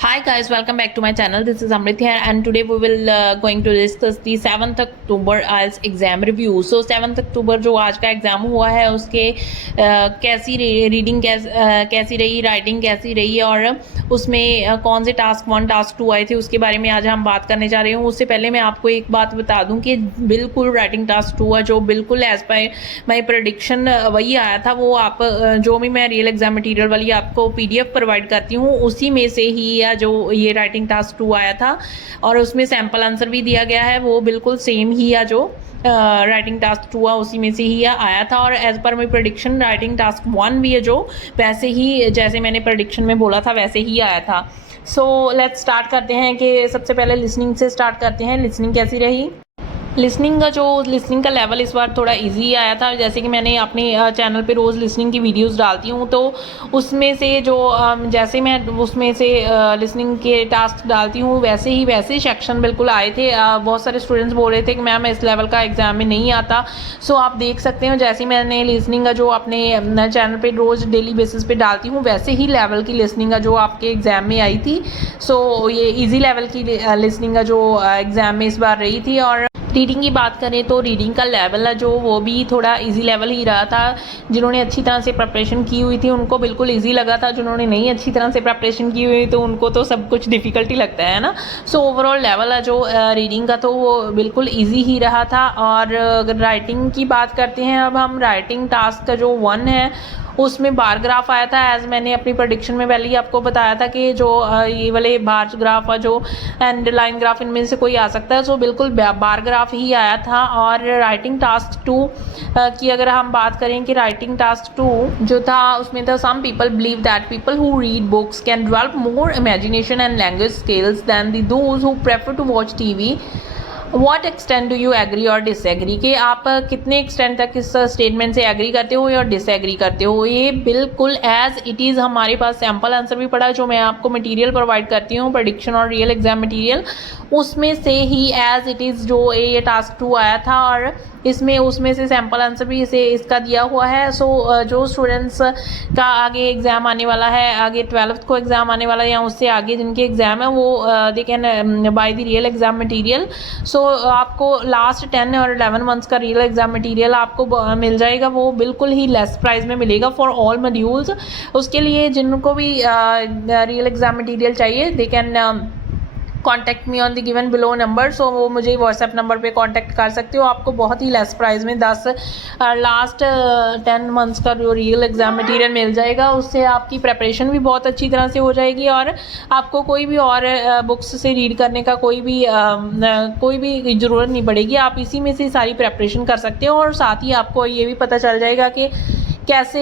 Hi guys, welcome back to my channel. This is Amrit here, and today we will going to discuss the 7th October IELTS exam review. So 7th October जो आज का exam हुआ है उसके कैसी reading कैसी रही, writing कैसी रही और उसमें कौन से टास्क 1 टास्क 2 आए थे उसके बारे में आज हम बात करने जा रहे हूँ। उससे पहले मैं आपको एक बात बता दूँ कि बिल्कुल राइटिंग टास्क 2 है जो बिल्कुल एज पर माई प्रडिक्शन वही आया था। वो आप जो भी मैं रियल एग्जाम मटीरियल वाली आपको PDF प्रोवाइड करती हूँ उसी में से ही या जो ये राइटिंग टास्क 2 आया था और उसमें सैम्पल आंसर भी दिया गया है वो बिल्कुल सेम ही या जो राइटिंग टास्क 2 है उसी में से ही आया था। और एज पर माई प्रडिक्शन राइटिंग टास्क 1 भी है जो वैसे ही जैसे मैंने प्रडिक्शन में बोला था वैसे ही आया था। सो लेट्स स्टार्ट करते हैं कि सबसे पहले लिसनिंग से स्टार्ट करते हैं। लिसनिंग कैसी रही? लिसनिंग का लेवल इस बार थोड़ा इजी आया था। जैसे कि मैंने अपने चैनल पे रोज़ लिसनिंग की वीडियोस डालती हूँ तो उसमें से जो जैसे मैं उसमें से लिसनिंग के टास्क डालती हूँ वैसे ही सेक्शन बिल्कुल आए थे। बहुत सारे स्टूडेंट्स बोल रहे थे कि मैम इस लेवल का एग्ज़ाम में नहीं आता। सो आप देख सकते हो जैसे मैंने लिसनिंग का जो अपने चैनल पर रोज़ डेली बेसिस पे डालती हूँ वैसे ही लेवल की लिसनिंग का जो आपके एग्ज़ाम में आई थी। सो ये ईजी लेवल की लिसनिंग का जो एग्ज़ाम में इस बार रही थी। और रीडिंग की बात करें तो रीडिंग का लेवल है जो वो भी थोड़ा इजी लेवल ही रहा था। जिन्होंने अच्छी तरह से प्रिपरेशन की हुई थी उनको बिल्कुल इजी लगा था, जिन्होंने नहीं अच्छी तरह से प्रिपरेशन की हुई तो उनको तो सब कुछ डिफ़िकल्टी लगता है ना। सो ओवरऑल लेवल है जो रीडिंग का तो वो बिल्कुल इजी ही रहा था। और अगर राइटिंग की बात करते हैं अब हम, राइटिंग टास्क का जो 1 है उसमें बार ग्राफ आया था। एज मैंने अपनी प्रेडिक्शन में पहले ही आपको बताया था कि जो ये वाले बार ग्राफ है जो एंड लाइन ग्राफ इनमें से कोई आ सकता है। सो बिल्कुल बार ग्राफ ही आया था। और राइटिंग टास्क 2 की अगर हम बात करें कि राइटिंग टास्क 2 जो था उसमें था some people believe that people who read books can develop more imagination and language skills than the those who prefer to watch TV। What extent do you agree और डिसएग्री, कि आप कितने extent तक इस स्टेटमेंट से agree करते हो या डिसएग्री करते हो। ये बिल्कुल एज इट इज़ हमारे पास सैम्पल आंसर भी पड़ा है जो मैं आपको मटेरियल प्रोवाइड करती हूँ प्रेडिक्शन और रियल एग्जाम मटेरियल, उसमें से ही एज इट इज़ जो ये टास्क 2 आया था और उसमें से सैम्पल आंसर भी इसका दिया हुआ है। सो जो स्टूडेंट्स का आगे एग्ज़ाम आने वाला है, आगे 12th को एग्ज़ाम आने वाला है या उससे आगे जिनके एग्ज़ाम है वो they can buy the real exam material. So आपको लास्ट 10 और 11 मंथ्स का रियल एग्ज़ाम मटेरियल आपको मिल जाएगा, वो बिल्कुल ही लेस प्राइस में मिलेगा फॉर ऑल मॉड्यूल्स। उसके लिए जिनको भी रियल एग्ज़ाम मटेरियल चाहिए they can contact me on the given below number. So वो मुझे व्हाट्सएप नंबर पे कॉन्टैक्ट कर सकते हो। आपको बहुत ही लेस प्राइस में लास्ट 10 मंथ्स का जो रियल एग्ज़ाम मटेरियल मिल जाएगा। उससे आपकी प्रिपरेशन भी बहुत अच्छी तरह से हो जाएगी और आपको कोई भी और बुक्स से रीड करने का कोई भी ज़रूरत नहीं पड़ेगी। आप इसी में से सारी प्रिपरेशन कर सकते हो और साथ ही आपको ये भी पता चल जाएगा कि कैसे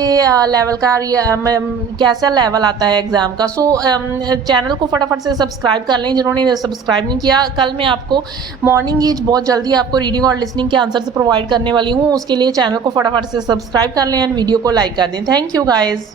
कैसा लेवल आता है एग्ज़ाम का। सो चैनल को फटाफट से सब्सक्राइब कर लें जिन्होंने सब्सक्राइब नहीं किया। कल मैं आपको मॉर्निंग ही बहुत जल्दी आपको रीडिंग और लिसनिंग के आंसर प्रोवाइड करने वाली हूँ। उसके लिए चैनल को फटाफट से सब्सक्राइब कर लें एंड वीडियो को लाइक कर दें। Thank you guys.